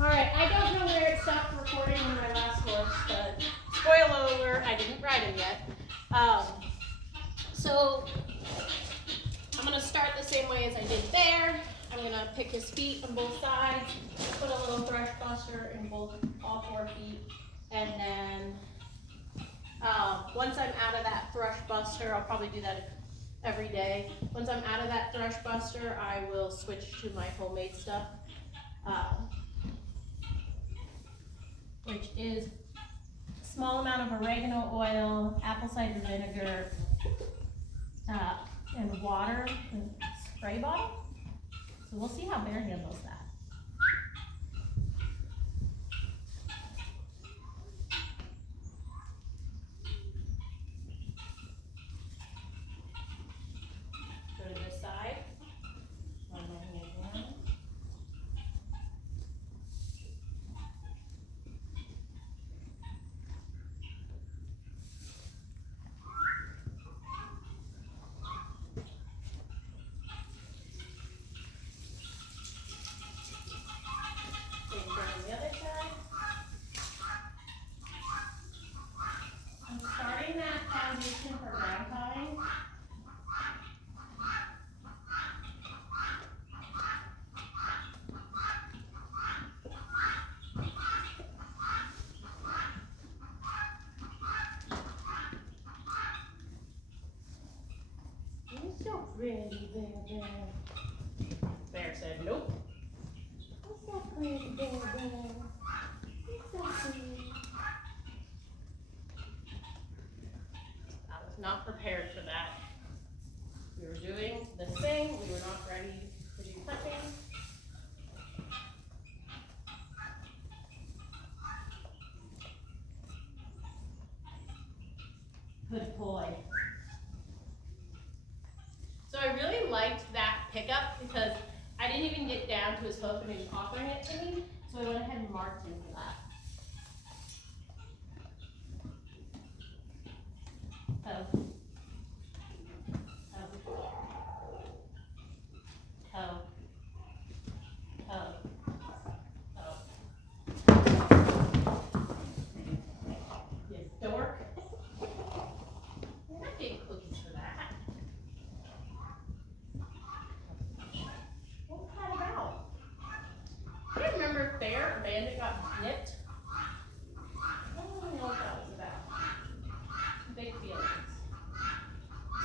All right, I don't know where it stopped recording on my last horse, but spoiler alert, I didn't ride him yet. So I'm gonna start the same way as I did there. I'm gonna pick his feet on both sides, put a little thrush buster in all 4 feet, and then once I'm out of that thrush buster, I'll probably do that every day. Once I'm out of that thrush buster, I will switch to my homemade stuff, which is a small amount of oregano oil, apple cider vinegar, and water and spray bottle. So we'll see how Bear handles that. Go to this side. Run my hand down. Same thing on the other side. I'm starting that foundation for ground tying. You're so pretty, Bear. Bear said, nope. You're so pretty, Bear. You're so pretty. I was not prepared for that. We were doing the thing. We were not ready to do touching. Good boy. So I really liked that pickup because I didn't even get down to his hoof and he was offering it to me. So I went ahead and marked him for that. Oh. Oh. Oh. Oh. You dork. You're not getting cookies for that. What's that about? I don't remember if Bear or Bandit got nipped. I don't really know what that was about. Big feelings.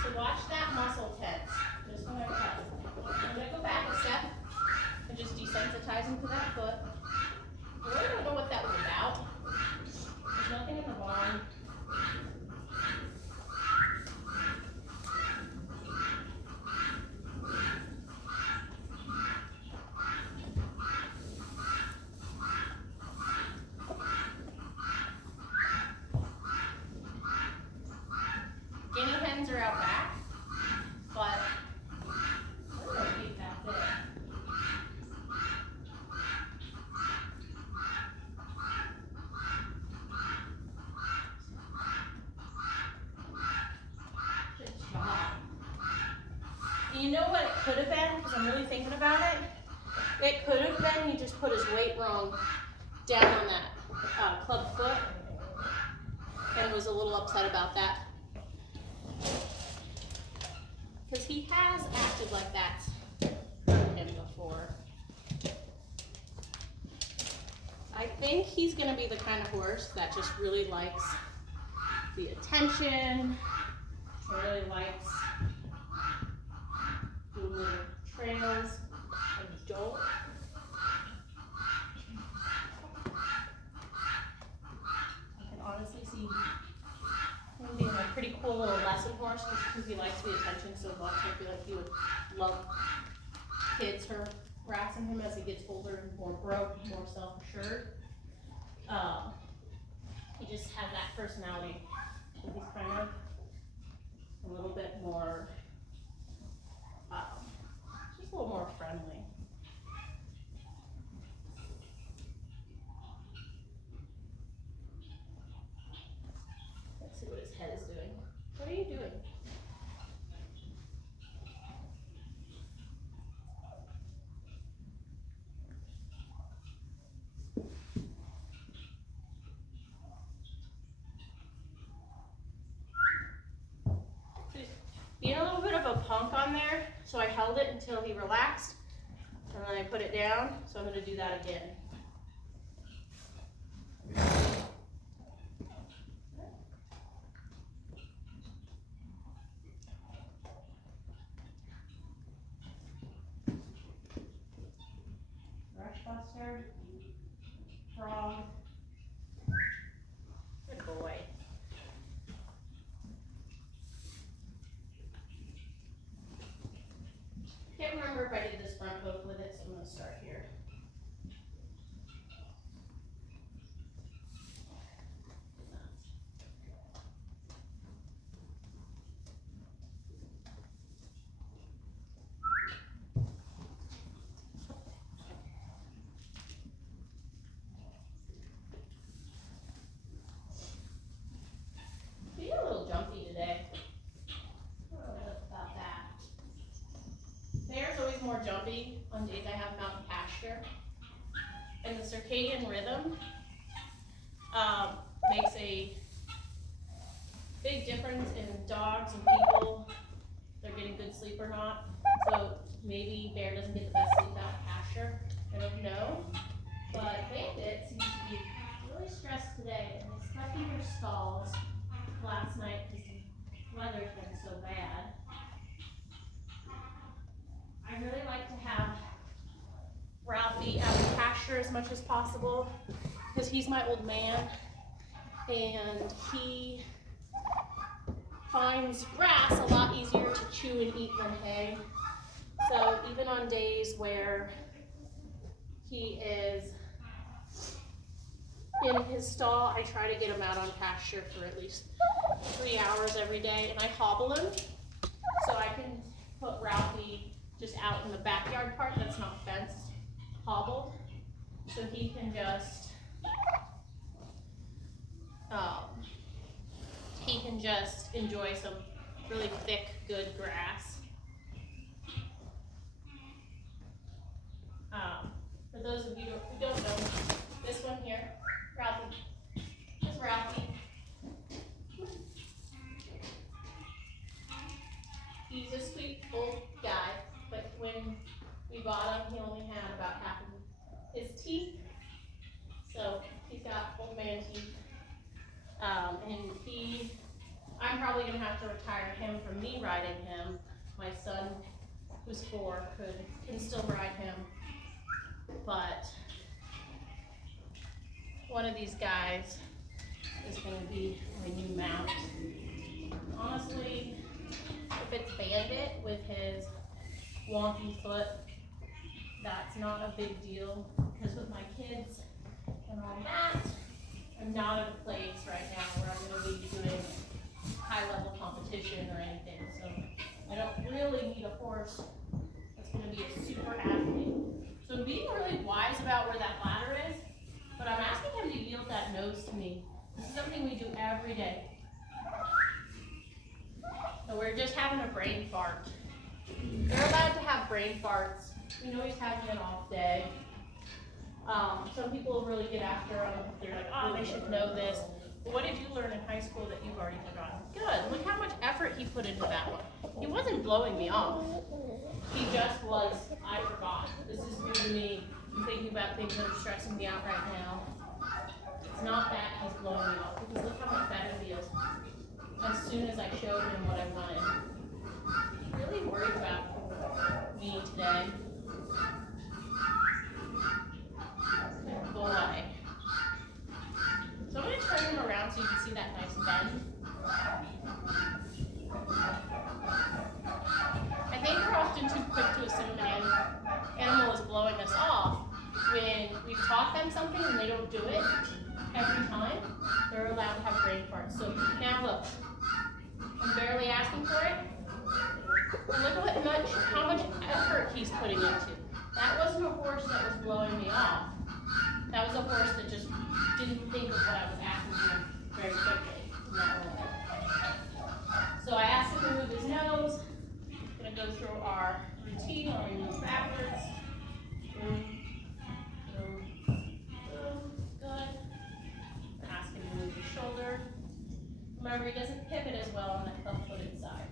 So watch that muscle tense. Just when I touch. I'm gonna go back a step and just desensitize him to that foot. I really don't know what that was about. There's nothing in the barn. Guinea hens are out back, but I think that's it. Good job. And you know what it could have been, because I'm really thinking about it? It could have been he just put his weight wrong down on that club foot and was a little upset about that. Because he has acted like that hurt him before. I think he's going to be the kind of horse that just really likes the attention, really likes doing little trails and jolt. I can honestly see him being a pretty cool little lesson horse just because he likes the attention so much. I feel like he would love kids harassing him as he gets older and more broke, more self-assured. He just has that personality. So he's kind of a little bit more, just a little more friendly. Let's see what his head is doing. What are you doing? trunk on there, so I held it until he relaxed, and then I put it down, so I'm going to do that again. Brush buster, frog, good boy. Can't remember if I did this front hoof with it, so I'm going to start here. Being a little jumpy today. I don't know about that. Bear's always more jumpy on days I have him out in pasture. And the circadian rhythm makes a big difference in dogs and people, if they're getting good sleep or not. So maybe Bear doesn't get the best sleep out in pasture. I don't know. But Bandit seems to be really stressed today, and they slept in their stalls last night because the weather's been so bad. I really like to have Ralphie out in pasture as much as possible because he's my old man and he finds grass a lot easier to chew and eat than hay. So even on days where he is in his stall, I try to get him out on pasture for at least 3 hours every day, and I hobble him so I can put Ralphie just out in the backyard part that's not fenced, hobbled, so he can just enjoy some really thick, good grass. For those of you who don't know, this one here, Ralphie, this is Ralphie. He's a sweet old guy, but when we bought him, he only had about half of his teeth. So he's got old man teeth. And I'm probably gonna have to retire him from me riding him. My son, who's 4, can still ride him. But one of these guys is gonna be my new mount. Honestly, if it's Bandit with his wonky foot, that's not a big deal, because with my kids and all that, I'm not at a place right now where I'm going to be doing high-level competition or anything, so I don't really need a horse that's going to be a super athlete. So I'm being really wise about where that ladder is, but I'm asking him to yield that nose to me. This is something we do every day. So we're just having a brain fart. They're allowed to have brain farts. We know he's having an off day. Some people really get after him. They're like, oh, they should know this. But what did you learn in high school that you've already forgotten? Good. Look how much effort he put into that one. He wasn't blowing me off. He just was, I forgot. This is new to me. I'm thinking about things that are stressing me out right now. It's not that he's blowing me off, because look how much better he is. As soon as I showed him what I wanted. Really worried about me today. Good boy. So I'm going to turn him around so you can see that nice bend. I think we're often too quick to assume an animal is blowing us off when we've taught them something and they don't do it every time. They're allowed to have brain farts. So now look, I'm barely asking for it. And look at how much effort he's putting into. That wasn't a horse that was blowing me off. That was a horse that just didn't think of what I was asking him very quickly in that moment. So I asked him to move his nose. I'm going to go through our routine where we move backwards. Boom, boom, boom. Good. Ask him to move his shoulder. Remember, he doesn't pivot as well on that left-footed side.